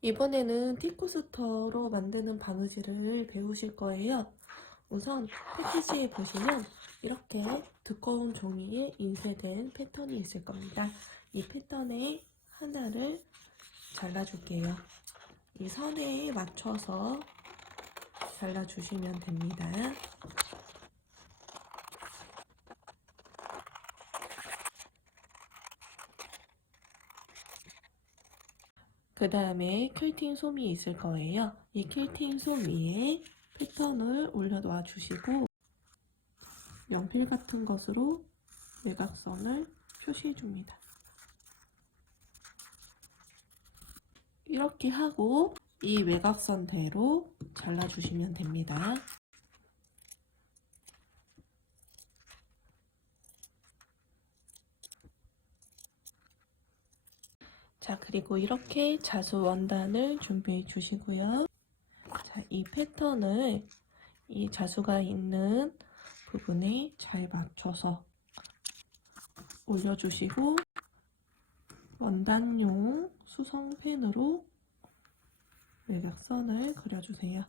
이번에는 티코스터로 만드는 바느질을 배우실 거예요. 우선 패키지에 보시면 이렇게 두꺼운 종이에 인쇄된 패턴이 있을 겁니다. 이 패턴의 하나를 잘라줄게요. 이 선에 맞춰서 잘라주시면 됩니다. 그 다음에 퀼팅 솜이 있을 거예요. 이 퀼팅 솜 위에 패턴을 올려놔 주시고 연필 같은 것으로 외곽선을 표시해 줍니다. 이렇게 하고 이 외곽선대로 잘라주시면 됩니다. 자, 그리고 이렇게 자수 원단을 준비해 주시고요. 자, 이 패턴을 이 자수가 있는 부분에 잘 맞춰서 올려주시고 원단용 수성펜으로 외곽선을 그려주세요.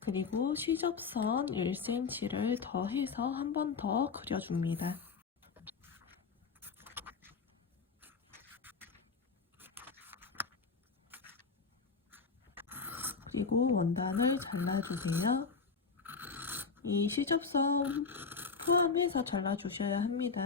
그리고 시접선 1cm를 더해서 한 번 더 그려줍니다. 그리고 원단을 잘라주세요. 이 시접선 포함해서 잘라주셔야 합니다.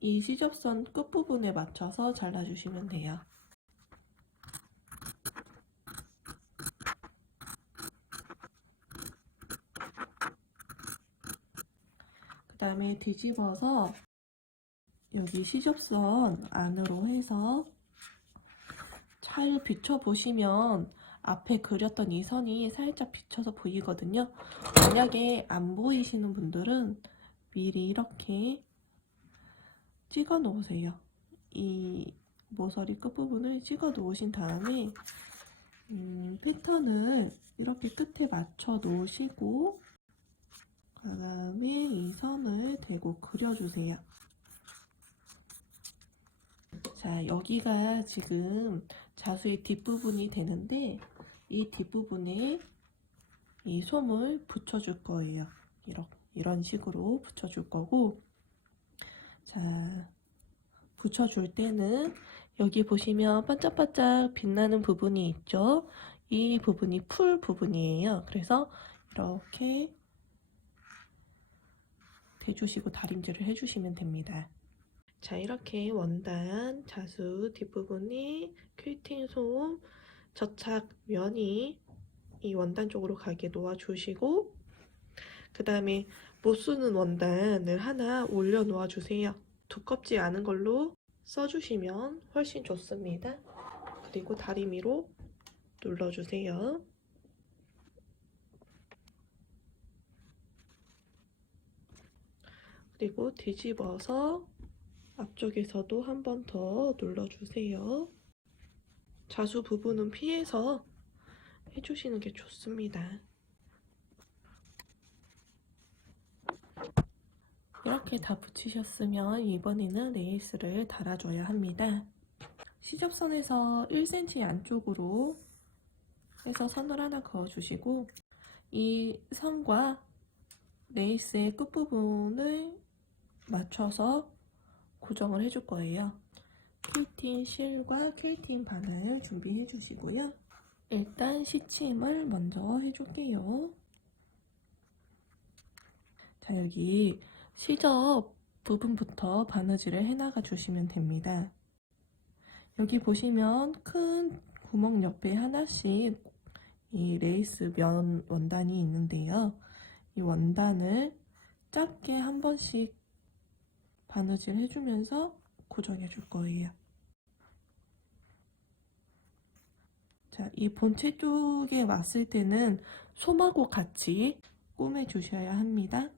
이 시접선 끝부분에 맞춰서 잘라주시면 돼요. 그 다음에 뒤집어서 여기 시접선 안으로 해서 잘 비춰보시면 앞에 그렸던 이 선이 살짝 비쳐서 보이거든요. 만약에 안 보이시는 분들은 미리 이렇게 찍어 놓으세요. 이 모서리 끝부분을 찍어 놓으신 다음에 음, 패턴을 이렇게 끝에 맞춰 놓으시고 그 다음에 이 선을 대고 그려주세요. 자, 여기가 지금 자수의 뒷부분이 되는데 이 뒷부분에 이 솜을 붙여줄 거예요. 이런, 이런 식으로 붙여줄 거고 자, 붙여줄 때는 여기 보시면 반짝반짝 빛나는 부분이 있죠. 이 부분이 풀 부분이에요. 그래서 이렇게 대주시고 다림질을 해주시면 됩니다. 자, 이렇게 원단, 자수 뒷부분이 퀼팅 솜, 접착 면이 이 원단 쪽으로 가게 놓아주시고 그 다음에 못 쓰는 원단을 하나 올려 놓아 주세요. 두껍지 않은 걸로 써주시면 훨씬 좋습니다. 그리고 다리미로 눌러주세요. 그리고 뒤집어서 앞쪽에서도 한 번 더 눌러주세요. 자수 부분은 피해서 해주시는 게 좋습니다. 이렇게 다 붙이셨으면 이번에는 레이스를 달아줘야 합니다. 시접선에서 1cm 안쪽으로 해서 선을 하나 그어주시고 이 선과 레이스의 끝부분을 맞춰서 고정을 해줄 거예요. 퀼틴 실과 퀼틴 바늘 준비해 주시고요. 일단 시침을 먼저 해줄게요. 자, 여기 시접 부분부터 바느질을 해나가 주시면 됩니다. 여기 보시면 큰 구멍 옆에 하나씩 이 레이스 면 원단이 있는데요. 이 원단을 짧게 한 번씩 바느질 해주면서 고정해 줄 거예요. 자, 이 본체 쪽에 왔을 때는 솜하고 같이 꼬매 주셔야 합니다.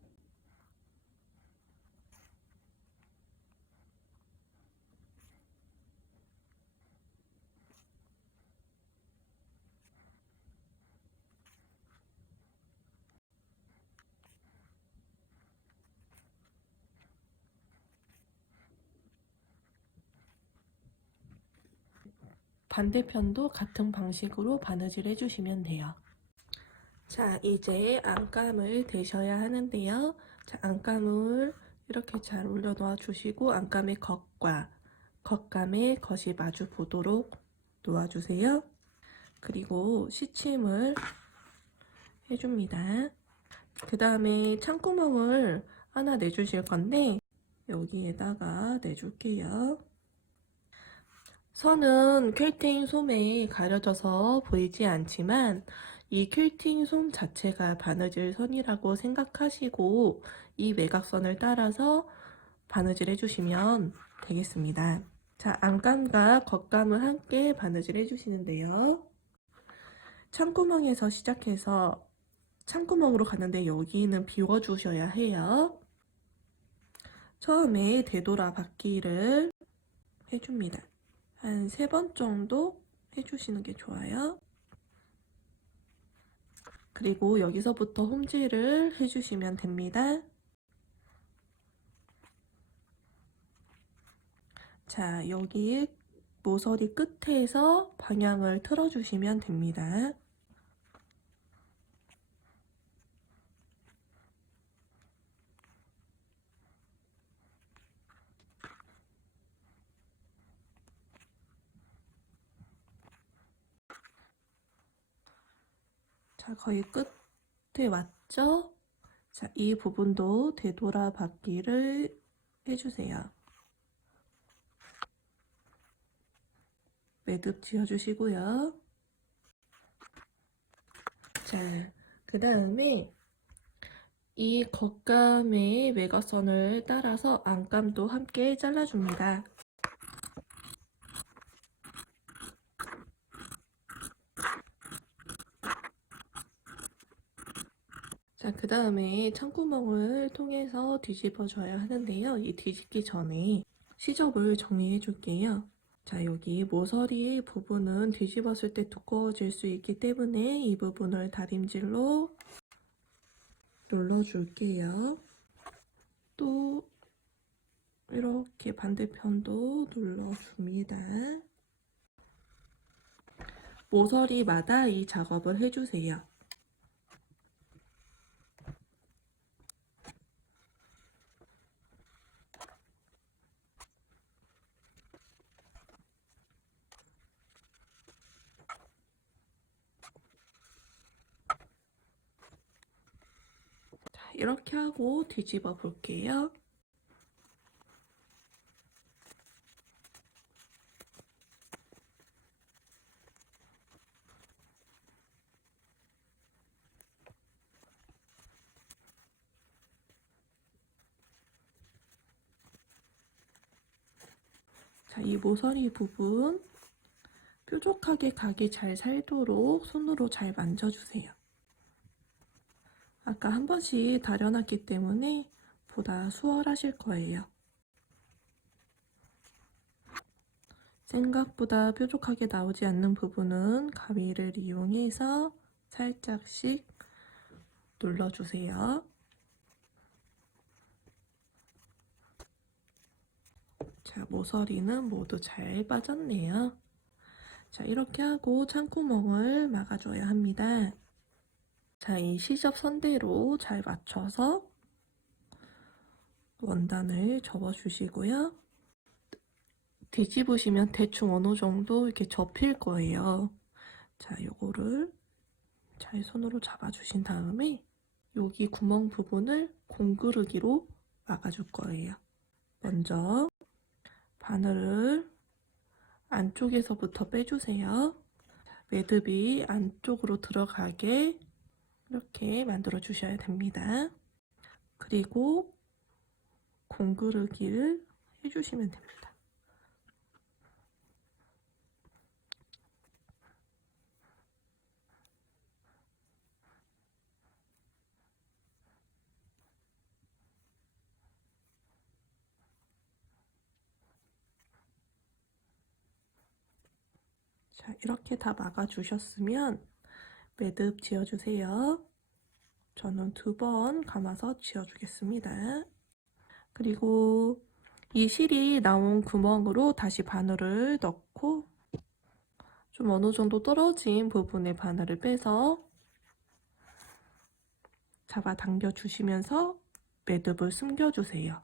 반대편도 같은 방식으로 바느질 해주시면 돼요. 자, 이제 안감을 대셔야 하는데요. 자, 안감을 이렇게 잘 올려놓아 주시고 안감의 겉과 겉감의 겉이 마주 보도록 놓아주세요. 그리고 시침을 해줍니다. 그 다음에 창구멍을 하나 내주실 건데 여기에다가 내줄게요. 선은 퀼팅 솜에 가려져서 보이지 않지만 이 퀼팅 솜 자체가 바느질 선이라고 생각하시고 이 외곽선을 따라서 바느질 해주시면 되겠습니다. 자, 안감과 겉감을 함께 바느질 해주시는데요. 창구멍에서 시작해서 창구멍으로 가는데 여기는 비워주셔야 해요. 처음에 되돌아 받기를 해줍니다. 한 세 번 정도 해주시는 게 좋아요. 그리고 여기서부터 홈질을 해주시면 됩니다. 자, 여기 모서리 끝에서 방향을 틀어주시면 됩니다. 자, 거의 끝에 왔죠? 자, 이 부분도 되돌아 받기를 해주세요. 매듭 지어주시고요. 자, 그 다음에 이 겉감의 외곽선을 따라서 안감도 함께 잘라줍니다. 자, 그 다음에 창구멍을 통해서 뒤집어 줘야 하는데요. 이 뒤집기 전에 시접을 정리해 줄게요. 자, 여기 모서리 부분은 뒤집었을 때 두꺼워질 수 있기 때문에 이 부분을 다림질로 눌러줄게요. 또 이렇게 반대편도 눌러줍니다. 모서리마다 이 작업을 해주세요. 자, 이렇게 하고 뒤집어 볼게요. 자, 이 모서리 부분 뾰족하게 각이 잘 살도록 손으로 잘 만져주세요. 아까 한 번씩 다려놨기 때문에 보다 수월하실 거예요. 생각보다 뾰족하게 나오지 않는 부분은 가위를 이용해서 살짝씩 눌러주세요. 자, 모서리는 모두 잘 빠졌네요. 자, 이렇게 하고 창구멍을 막아줘야 합니다. 자, 이 시접 선대로 잘 맞춰서 원단을 접어주시고요. 뒤집으시면 대충 어느 정도 이렇게 접힐 거예요. 자, 요거를 잘 손으로 잡아주신 다음에 여기 구멍 부분을 공그르기로 막아줄 거예요. 먼저 바늘을 안쪽에서부터 빼주세요. 매듭이 안쪽으로 들어가게 이렇게 만들어 주셔야 됩니다. 그리고 공그르기를 해주시면 됩니다. 자, 이렇게 다 막아주셨으면 매듭 지어주세요. 저는 두 번 감아서 지어주겠습니다. 그리고 이 실이 나온 구멍으로 다시 바늘을 넣고 좀 어느 정도 떨어진 부분의 바늘을 빼서 잡아 당겨 주시면서 매듭을 숨겨 주세요.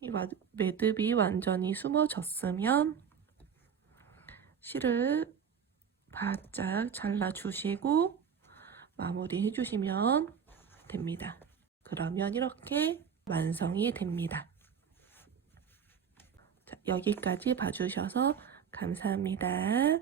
이 마- 매듭이 완전히 숨어졌으면 실을 바짝 잘라주시고 마무리 해주시면 됩니다. 그러면 이렇게 완성이 됩니다. 자, 여기까지 봐주셔서 감사합니다.